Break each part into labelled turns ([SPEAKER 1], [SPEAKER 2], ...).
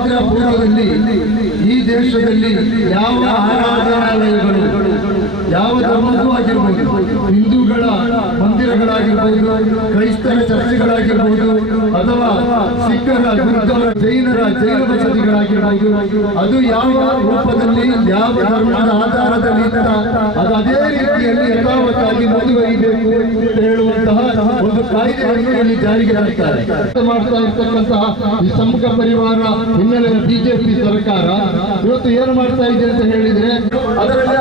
[SPEAKER 1] ಸ್ವಾತಂತ್ರ್ಯ ಪೂರ್ವದಲ್ಲಿ ಈ ದೇಶದಲ್ಲಿ ಯಾವ ಆರಾಧನಾಲಯಗಳು, ಯಾವ ಧರ್ಮಕ್ಕೂ ಆಗಿರ್ಬೋದು, ಹಿಂದೂಗಳ ಮಂದಿರಗಳಾಗಿರ್ಬೋದು, ಕ್ರೈಸ್ತರ ಚರ್ಚೆಗಳಾಗಿರ್ಬೋದು, ಅಥವಾ ಸಿಖರ ಗುರುದ್ವಾರ ಜೈನರ, ಜೈನ ಬಸದಿಗಳಾಗಿರ್ಬೋದು ಅದು ಯಾವ ರೂಪದಲ್ಲಿ, ಯಾವ ಧರ್ಮದ ಆಧಾರದಲ್ಲಿ ಅದು ಅದೇ ರೀತಿಯಲ್ಲಿ ಯಥಾವತ್ತಾಗಿ ಮುಂದುವರಿಬೇಕು ಹೇಳುವಂತಹ ಒಂದು ಕಾಯ್ದೆಯನ್ನು ಇಲ್ಲಿ ಜಾರಿಗೆ ತರ್ತಾರೆ ಮಾಡ್ತಾ ಇರ್ತಕ್ಕಂತಹ ಈ ಸಮ್ಮುಖ ಪರಿವಾರ ಹಿನ್ನೆಲೆಯ ಬಿಜೆಪಿ ಸರ್ಕಾರ ಇವತ್ತು ಏನು ಮಾಡ್ತಾ ಇದೆ ಅಂತ ಹೇಳಿದ್ರೆ ಅದರಲ್ಲಿ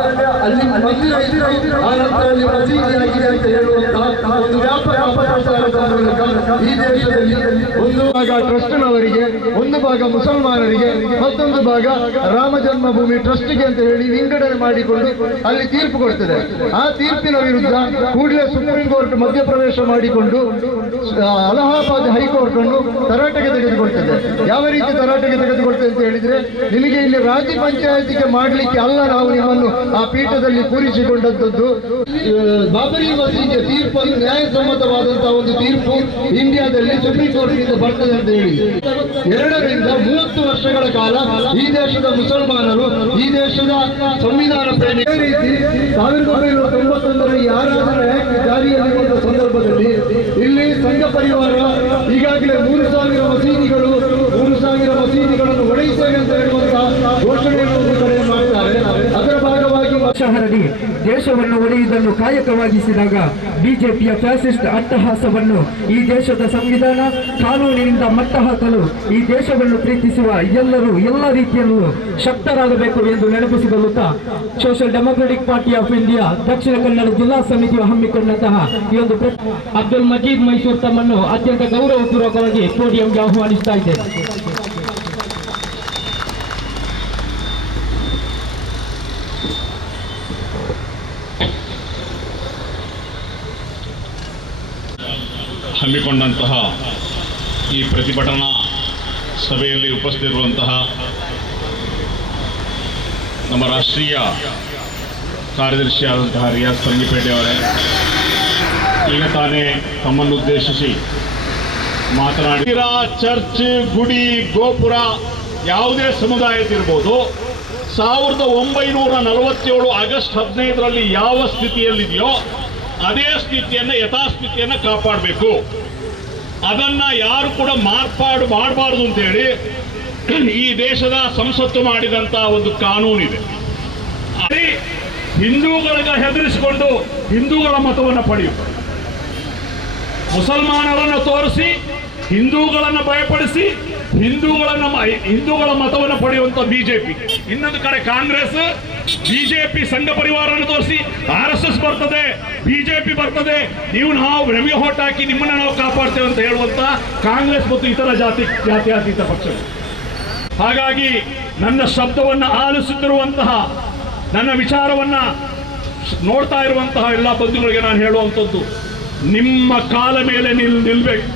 [SPEAKER 1] ಅಲ್ಲಿ ಮಂದಿರ ಆ ನಂತರ ಅಲ್ಲಿ ಮಸೀದಿ ಅಂತ ಹೇಳುವಂತಹ ಒಂದು ವ್ಯಾಪಕ ಅಪಪ್ರಚಾರದ ಮೂಲಕ ಈ ದೇಶದಲ್ಲಿ ಒಂದು ಭಾಗ ಟ್ರಸ್ಟ್ನವರಿಗೆ ಒಂದು ಭಾಗ ಮುಸಲ್ಮಾನರಿಗೆ, ಮತ್ತೊಂದು ಭಾಗ ರಾಮ ಜನ್ಮಭೂಮಿ ಟ್ರಸ್ಟ್ಗೆ ಅಂತ ಹೇಳಿ ವಿಂಗಡಣೆ ಮಾಡಿಕೊಂಡು ಅಲ್ಲಿ ತೀರ್ಪು ಕೊಡ್ತದೆ. ಆ ತೀರ್ಪಿನ ವಿರುದ್ಧ ಕೂಡಲೇ ಸುಪ್ರೀಂ ಕೋರ್ಟ್ ಮಧ್ಯಪ್ರವೇಶ ಮಾಡಿಕೊಂಡು ಅಲಹಾಬಾದ್ ಹೈಕೋರ್ಟ್ ಅನ್ನು ತರಾಟೆಗೆ ತೆಗೆದುಕೊಳ್ತದೆ. ಯಾವ ರೀತಿ ತರಾಟೆಗೆ ತೆಗೆದುಕೊಳ್ತದೆ ಅಂತ ಹೇಳಿದ್ರೆ, ನಿಮಗೆ ಇಲ್ಲಿ ರಾಜ್ಯ ಪಂಚಾಯತಿಗೆ ಮಾಡಲಿಕ್ಕೆ ಅಲ್ಲ, ನಾವು ನಿಮ್ಮನ್ನು ಆ ಪೀಠದಲ್ಲಿ ಕೂರಿಸಿಕೊಂಡದ್ದು ಬಾಬರಿ ಮಸೀದಿಯ ತೀರ್ಪು ನ್ಯಾಯಸಮ್ಮತವಾದಂತಹ ಒಂದು ತೀರ್ಪು ಇಂಡಿಯಾದಲ್ಲಿ ಸುಪ್ರೀಂ ಕೋರ್ಟ್ನಿಂದ ಬರ್ತದೆ ಅಂತ ಹೇಳಿ. ಎರಡರಿಂದ ಮೂವತ್ತು ವರ್ಷಗಳ ಕಾಲ ಈ ದೇಶದ ಮುಸಲ್ಮಾನರು ಈ ದೇಶದ ಸಂವಿಧಾನ ಪ್ರೇಮಿ. ರೀತಿ ಸಾವಿರದ ಒಂಬೈನೂರ ತೊಂಬತ್ತೊಂದರಲ್ಲಿ ಯಾರಾದರೂ ಜಾರಿಯಲ್ಲಿ ಸಂದರ್ಭದಲ್ಲಿ ಇಲ್ಲಿ ಸಂಘ ಪರಿವಾರ ಈಗಾಗಲೇ ಮೂರು ಸಾವಿರ ಮಸೀದಿಗಳು ಮೂರು ಸಾವಿರ ಮಸೀದಿಗಳನ್ನು ಒಡೆಯುತ್ತೇವೆ ಅಂತ ಹೇಳುವಂತಹ ಘೋಷಣೆಯನ್ನು ಒಂದು ಕಡೆ ಮಾಡ್ತಾರೆ ಅದರ ಭಾಗವಾಗಿ
[SPEAKER 2] ಶಹರಡಿ ದೇಶವನ್ನು ಒಡೆಯುವುದನ್ನು ಕಾಯಕವಾಗಿಸಿದಾಗ ಬಿಜೆಪಿಯ ಫ್ಯಾಸಿಸ್ಟ್ ಅಟ್ಟಹಾಸವನ್ನು ಈ ದೇಶದ ಸಂವಿಧಾನ ಕಾನೂನಿನಿಂದ ಮಟ್ಟ ಹಾಕಲು ಈ ದೇಶವನ್ನು ಪ್ರೀತಿಸುವ ಎಲ್ಲರೂ ಎಲ್ಲ ರೀತಿಯಲ್ಲೂ ಶಕ್ತರಾಗಬೇಕು ಎಂದು ನೆನಪಿಸಿಕೊಳ್ಳುತ್ತಾ social democratic party of India Dakshina Kannada ಜಿಲ್ಲಾ ಸಮಿತಿಯು ಹಮ್ಮಿಕೊಂಡಂತಹ ಈ ಒಂದು ಅಬ್ದುಲ್ ಮಜೀದ್ ಮೈಸೂರು ತಮ್ಮನ್ನು ಅತ್ಯಂತ ಗೌರವಪೂರ್ವಕವಾಗಿ ಪೋಡಿಯಂಗೆ ಆಹ್ವಾನಿಸ್ತಾ ಇದ್ದೇನೆ.
[SPEAKER 3] ಹಮ್ಮಿಕೊಂಡಂತಹ ಈ ಪ್ರತಿಭಟನಾ ಸಭೆಯಲ್ಲಿ ಉಪಸ್ಥಿತಿರುವಂತಹ ನಮ್ಮ ರಾಷ್ಟ್ರೀಯ ಕಾರ್ಯದರ್ಶಿಯಾದಂತಹ ರಿಯಾಜ್ ಅವರೇ, ಈಗ ತಾನೇ ತಮ್ಮನ್ನು ಉದ್ದೇಶಿಸಿ ಮಾತನಾಡಿ. ಚರ್ಚ್, ಗುಡಿ, ಗೋಪುರ ಯಾವುದೇ ಸಮುದಾಯದಿರ್ಬೋದು ಸಾವಿರದ ಒಂಬೈನೂರ ನಲವತ್ತೇಳು ಆಗಸ್ಟ್ ಹದಿನೈದರಲ್ಲಿ ಯಾವ ಸ್ಥಿತಿಯಲ್ಲಿದೆಯೋ ಅದೇ ಸ್ಥಿತಿಯನ್ನು, ಯಥಾಸ್ಥಿತಿಯನ್ನು ಕಾಪಾಡಬೇಕು. ಅದನ್ನ ಯಾರು ಕೂಡ ಮಾರ್ಪಾಡು ಮಾಡಬಾರ್ದು ಅಂತೇಳಿ ಈ ದೇಶದ ಸಂಸತ್ತು ಮಾಡಿದಂತ ಒಂದು ಕಾನೂನಿದೆ. ಹಿಂದೂಗಳಿಗೆ ಹೆದರಿಸಿಕೊಂಡು ಹಿಂದೂಗಳ ಮತವನ್ನು ಪಡೆಯುತ್ತೆ ಮುಸಲ್ಮಾನರನ್ನು ತೋರಿಸಿ ಹಿಂದೂಗಳನ್ನು ಭಯಪಡಿಸಿ ಹಿಂದೂಗಳನ್ನ ಹಿಂದೂಗಳ ಮತವನ್ನು ಪಡೆಯುವಂತ ಬಿಜೆಪಿ. ಇನ್ನೊಂದು ಕಡೆ ಕಾಂಗ್ರೆಸ್, ಬಿಜೆಪಿ ಸಂಘ ಪರಿವಾರವನ್ನು ತೋರಿಸಿ ಆರ್ ಎಸ್ ಎಸ್ ಬರ್ತದೆ, ಬಿಜೆಪಿ ಬರ್ತದೆ. ನೀವು ನಾವು ನಮಗೆ ಹೋಟ್ ಹಾಕಿ ನಿಮ್ಮನ್ನ ನಾವು ಕಾಪಾಡ್ತೇವೆ ಅಂತ ಹೇಳುವಂತ ಕಾಂಗ್ರೆಸ್ ಮತ್ತು ಇತರ ಜಾತಿ, ಜಾತ್ಯಾತೀತ ಪಕ್ಷಗಳು. ಹಾಗಾಗಿ ನನ್ನ ಶಬ್ದವನ್ನು ಆಲಿಸುತ್ತಿರುವಂತಹ, ನನ್ನ ವಿಚಾರವನ್ನ ನೋಡ್ತಾ ಇರುವಂತಹ ಎಲ್ಲ ಬಂಧುಗಳಿಗೆ ನಾನು ಹೇಳುವಂಥದ್ದು ನಿಮ್ಮ ಕಾಲ ಮೇಲೆ ನಿಲ್, ನಿಲ್ಬೇಕು.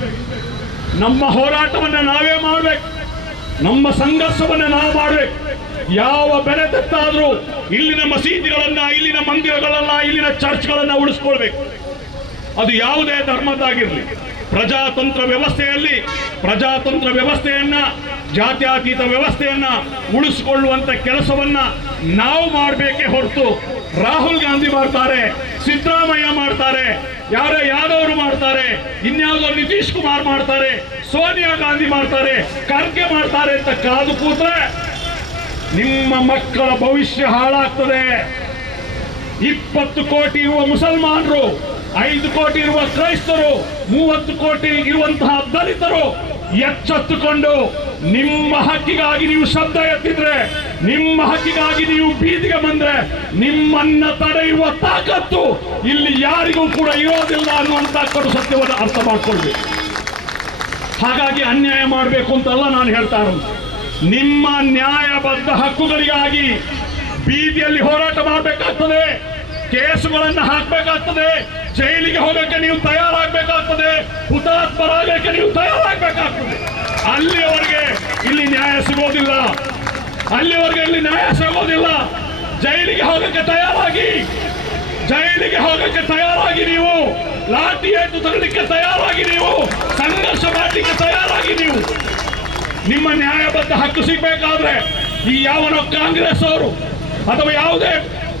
[SPEAKER 3] ನಮ್ಮ ಹೋರಾಟವನ್ನು ನಾವೇ ಮಾಡಬೇಕು. ನಮ್ಮ ಸಂಘರ್ಷವನ್ನು ನಾವು ಮಾಡಬೇಕು. ಯಾವ ಬೆಲೆ ತೆತ್ತಾದ್ರೂ ಇಲ್ಲಿನ ಮಸೀದಿಗಳನ್ನ, ಇಲ್ಲಿನ ಮಂದಿರಗಳನ್ನ, ಇಲ್ಲಿನ ಚರ್ಚ್ಗಳನ್ನ ಉಳಿಸ್ಕೊಳ್ಬೇಕು. ಅದು ಯಾವುದೇ ಧರ್ಮದ್ದಾಗಿರಲಿ. ಪ್ರಜಾತಂತ್ರ ವ್ಯವಸ್ಥೆಯಲ್ಲಿ, ಪ್ರಜಾತಂತ್ರ ವ್ಯವಸ್ಥೆಯನ್ನ, ಜಾತ್ಯಾತೀತ ವ್ಯವಸ್ಥೆಯನ್ನ ಉಳಿಸಿಕೊಳ್ಳುವಂತ ಕೆಲಸವನ್ನ ನಾವು ಮಾಡಬೇಕೇ ಹೊರತು ರಾಹುಲ್ ಗಾಂಧಿ ಮಾಡ್ತಾರೆ, ಸಿದ್ದರಾಮಯ್ಯ ಮಾಡ್ತಾರೆ, ಯಾರ ಯಾದವರು ಮಾಡ್ತಾರೆ, ಇನ್ಯಾವುದೋ ನಿತೀಶ್ ಕುಮಾರ್ ಮಾಡ್ತಾರೆ, ಸೋನಿಯಾ ಗಾಂಧಿ ಮಾಡ್ತಾರೆ, ಖರ್ಗೆ ಮಾಡ್ತಾರೆ ಅಂತ ಕಾದು ಕೂತ್ರೆ ನಿಮ್ಮ ಮಕ್ಕಳ ಭವಿಷ್ಯ ಹಾಳಾಗ್ತದೆ. ಇಪ್ಪತ್ತು ಕೋಟಿ ಇರುವ ಮುಸಲ್ಮಾನರು, ಐದು ಕೋಟಿ ಇರುವ ಕ್ರೈಸ್ತರು, ಮೂವತ್ತು ಕೋಟಿ ಇರುವಂತಹ ದಲಿತರು ಎಚ್ಚೆತ್ತುಕೊಂಡು ನಿಮ್ಮ ಹಕ್ಕಿಗಾಗಿ ನೀವು ಶಬ್ದ ಎತ್ತಿದ್ರೆ ನಿಮ್ಮ ಹಕ್ಕಿಗಾಗಿ ನೀವು ಬೀದಿಗೆ ಬಂದ್ರೆ ನಿಮ್ಮನ್ನ ತಡೆಯುವ ತಾಕತ್ತು ಇಲ್ಲಿ ಯಾರಿಗೂ ಕೂಡ ಇರೋದಿಲ್ಲ ಅನ್ನುವಂತ ಕಡು ಸತ್ಯವನ್ನು ಅರ್ಥ ಮಾಡ್ಕೊಳ್ಳಿ. ಹಾಗಾಗಿ ಅನ್ಯಾಯ ಮಾಡಬೇಕು ಅಂತಲ್ಲ ನಾನು ಹೇಳ್ತಾ ಇರೋದು. ನಿಮ್ಮ ನ್ಯಾಯಬದ್ಧ ಹಕ್ಕುಗಳಿಗಾಗಿ ಬೀದಿಯಲ್ಲಿ ಹೋರಾಟ ಮಾಡಬೇಕಾಗ್ತದೆ, ಕೇಸುಗಳನ್ನು ಹಾಕಬೇಕಾಗ್ತದೆ, ಜೈಲಿಗೆ ಹೋಗಕ್ಕೆ ನೀವು ತಯಾರಾಗಬೇಕಾಗ್ತದೆ, ಹುತಾತ್ಮರಾಗಕ್ಕೆ ನೀವು ತಯಾರಾಗಬೇಕಾಗ್ತದೆ. ಅಲ್ಲಿಯವರೆಗೆ ಇಲ್ಲಿ ನ್ಯಾಯ ಸಿಗೋದಿಲ್ಲ. ಅಲ್ಲಿವರೆಗೆ ಇಲ್ಲಿ ನ್ಯಾಯ ಸಿಗೋದಿಲ್ಲ. ಜೈಲಿಗೆ ಹೋಗಕ್ಕೆ ತಯಾರಾಗಿ. ಜೈಲಿಗೆ ಹೋಗಕ್ಕೆ ತಯಾರಾಗಿ ನೀವು. ಲಾಠಿ ಎದ್ದು ತರಲಿಕ್ಕೆ ತಯಾರಾಗಿ ನೀವು. ಸಂಘರ್ಷ ಮಾಡಲಿಕ್ಕೆ ತಯಾರಾಗಿ ನೀವು.
[SPEAKER 4] ನಿಮ್ಮ ನ್ಯಾಯಬದ್ಧ ಹಕ್ಕು ಸಿಗಬೇಕಾದ್ರೆ ಈ ಯಾವನೋ ಕಾಂಗ್ರೆಸ್ ಅವರು ಅಥವಾ ಯಾವುದೇ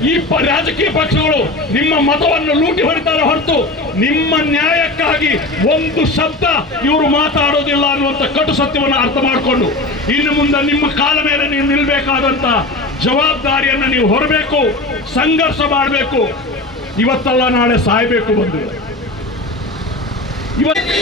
[SPEAKER 4] ಈ ರಾಜಕೀಯ ಪಕ್ಷಗಳು ನಿಮ್ಮ ಮತವನ್ನು ಲೂಟಿ ಹೊಡಿತಾರೆ ಹೊರತು ನಿಮ್ಮ ನ್ಯಾಯಕ್ಕಾಗಿ ಒಂದು ಶಬ್ದ ಇವರು ಮಾತಾಡೋದಿಲ್ಲ ಅನ್ನುವಂಥ ಕಟು ಸತ್ಯವನ್ನು ಅರ್ಥ ಮಾಡಿಕೊಂಡು ಇನ್ನು ಮುಂದೆ ನಿಮ್ಮ ಕಾಲ ಮಾಡಬೇಕಾದಂತ ಜವಾಬ್ದಾರಿಯನ್ನು ನೀವು ಹೊರಬೇಕು ಸಂಘರ್ಷ ಮಾಡಬೇಕು. ಇವತ್ತಲ್ಲ ನಾಳೆ ಸಾಯ್ಬೇಕು ಬಂದು. ಇವತ್ತು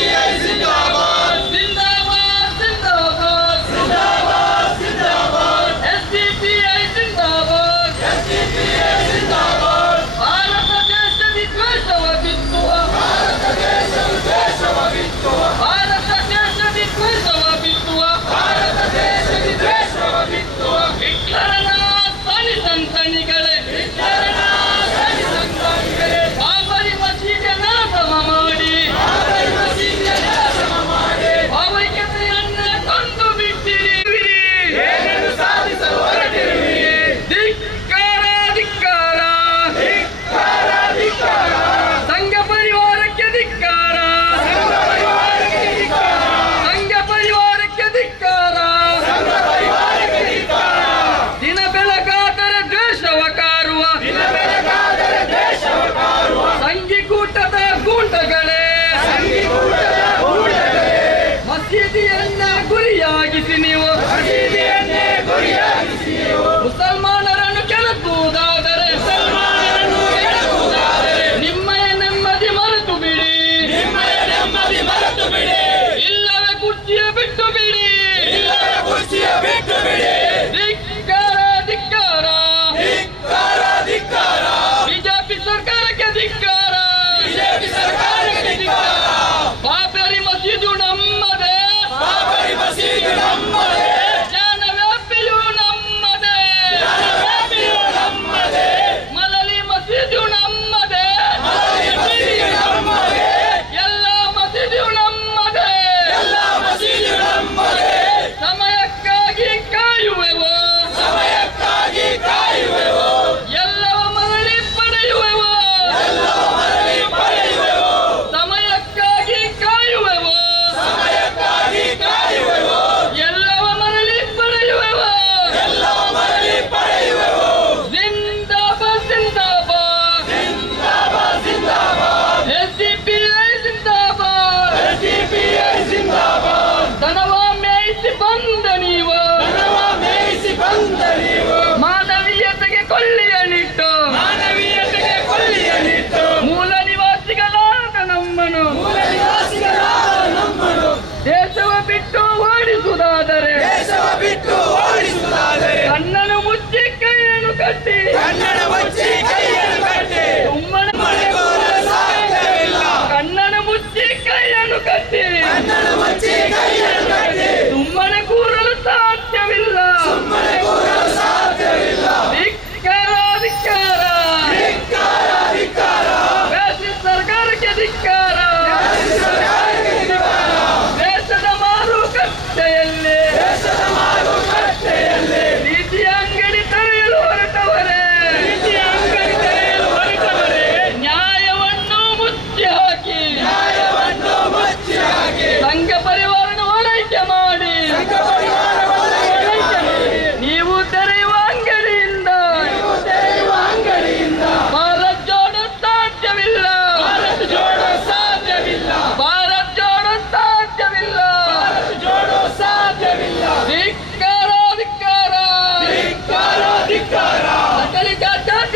[SPEAKER 5] ನಮ್ಮನು ನಮ್ಮನು ದೇಶವ ಬಿಟ್ಟು ಓಡಿಸುವುದಾದರೆ
[SPEAKER 6] ಬಿಟ್ಟು ಓಡಿಸುವುದಾದರೆ ಕನ್ನಡ ಮುಚ್ಚಿ ಕೈಯನ್ನು ಕಟ್ಟಿ ಕನ್ನಡ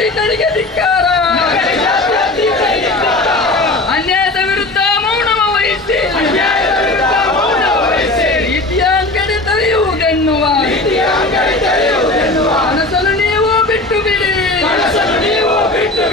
[SPEAKER 5] Pinarigaling go.